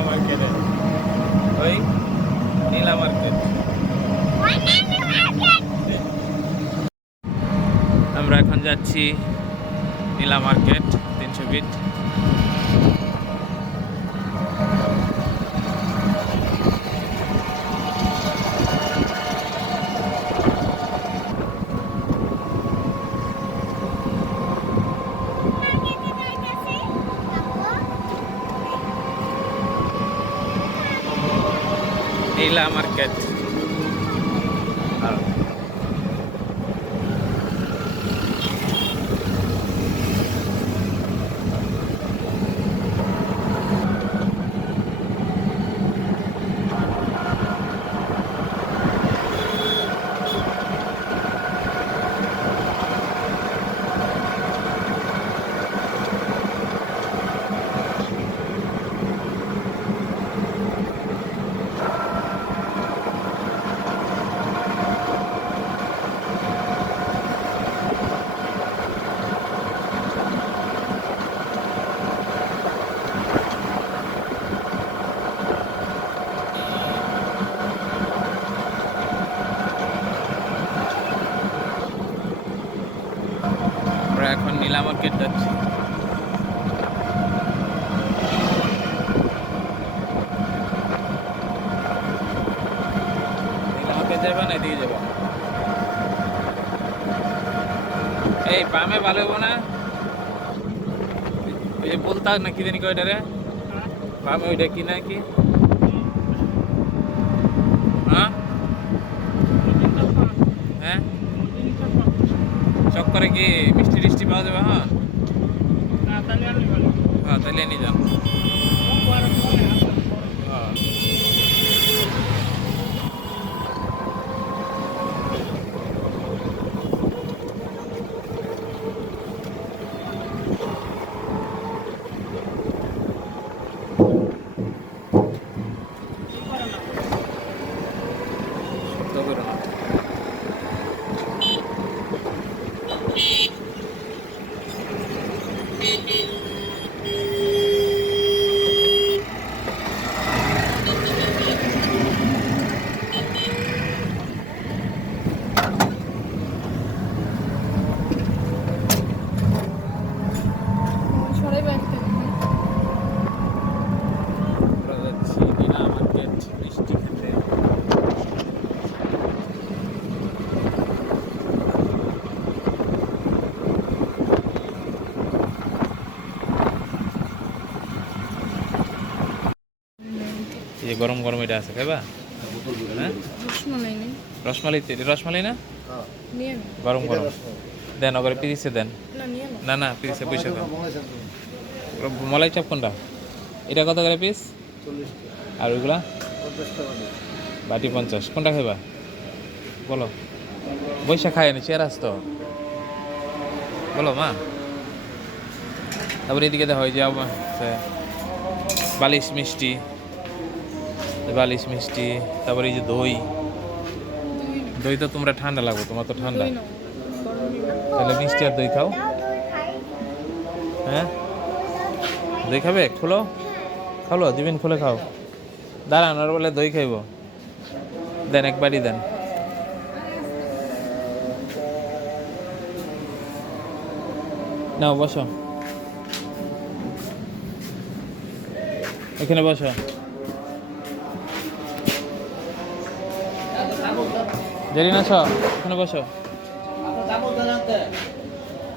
মার্কেটে ওই নীলা মার্কেট আমরা এখন যাচ্ছি নীলা মার্কেট তিনশো ফিট নীলা মার্কেট আমরা এখন নীলা মার্কেট যাচ্ছি নীলা মার্কেট যাবে না এদিকে যাব এই পামে ভালো হব না? যে বলতা না কি জানি কয়টা রে? পামে ওইটা কি না কি? হ্যাঁ? হ্যাঁ? চক্করে কি মিষ্টি টিষ্টি পাওয়া যাবে হ্যাঁ? হ্যাঁ তাহলে নিয়ে যান হ্যাঁ শব্দ করো না সরাই বাইরে আমরা যাচ্ছি নীলা মার্কেট মিষ্টি খেতে এই গরম গরম এটা আছে খাইবা? হ্যাঁ? রসমালাই নেই রসমালাই না? গরম গরম। দেন ওকে পিরিসে দেন। না না না পিরিসে পয়সা দেন। মলাই চপ কোনটা? এটা কত করে পিস? আর ওইগুলা? বাটি পঞ্চাশ। কোনটা খাইবা? বলো। বৈশা খায় না চেয়ার আসতো বলো মা। তারপরে এদিকে দেখা হয় যে বালিশ মিষ্টি। বালিশ মিষ্টি তারপরে এই যে দই। দই তো তোমরা ঠান্ডা লাগবে তোমার তো ঠান্ডা। তাহলে মিষ্টি আর দই খাও। হ্যাঁ? দই খাবে? খোলো। খালো? দিবেন খুলে খাও। দাঁড়ান ওর বলে দই খাইব। দেন একবারই দেন। নাও বসো। এখানে বসো। দেরি না ছ এখানে বসো।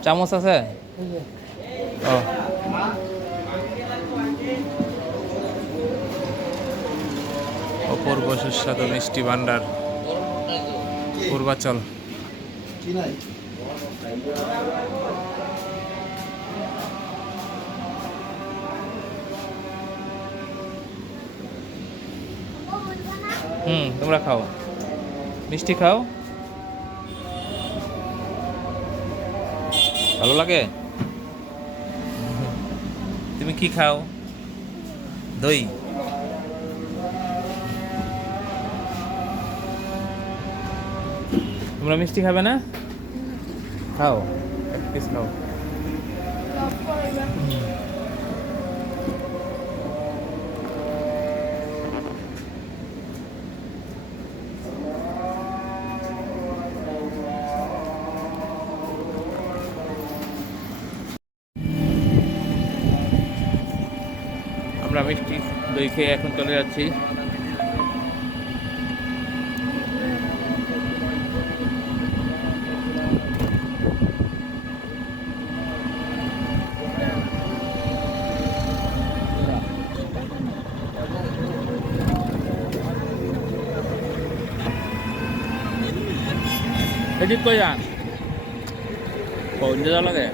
চামচ আছে? ও। অপূর্ব সুস্বাদু মিষ্টি ভান্ডার পূর্বাচল। হুম, তোমরা খাও। মিষ্টি খাও। ভালো লাগে? তুমি কি খাও? দই। তোমরা মিষ্টি খাবে না? খাও। এক পিস খাও। দই খেয়ে এখন চলে যাচ্ছি। এদিক কই যান? কোন যাওয়া লাগে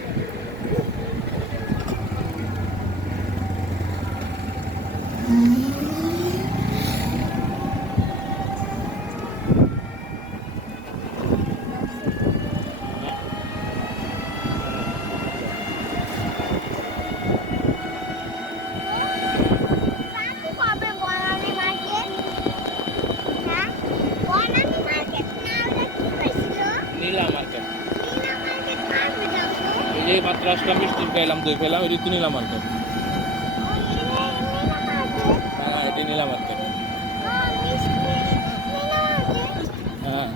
kebe বনানী মার্কেট হ্যাঁ বনানী মার্কেট না ওটা কি হয়েছিল নীলা মার্কেট নীলা মার্কেট কাকে যাব এই যে মাত্র আসলাম মিষ্টি খাইলাম দই খেলাম এটি তো নীলা মার্কেট নীলা মার্কেট হ্যাঁ এটি নীলা মার্কেট ও মিষ্টি নীলা মার্কেট হ্যাঁ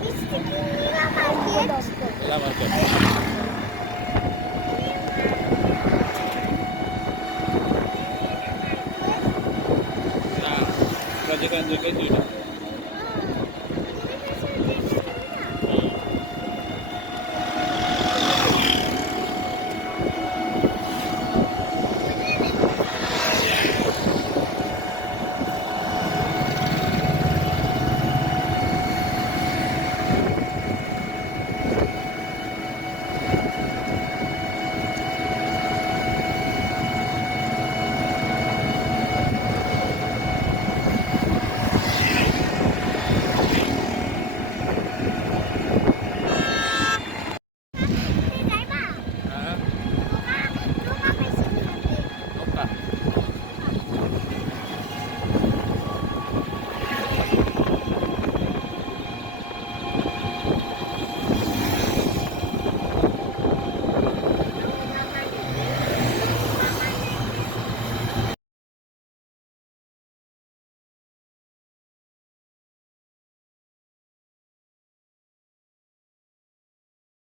মিষ্টি নীলা মার্কেট নীলা মার্কেট না যেখানে দই খাই দুইটা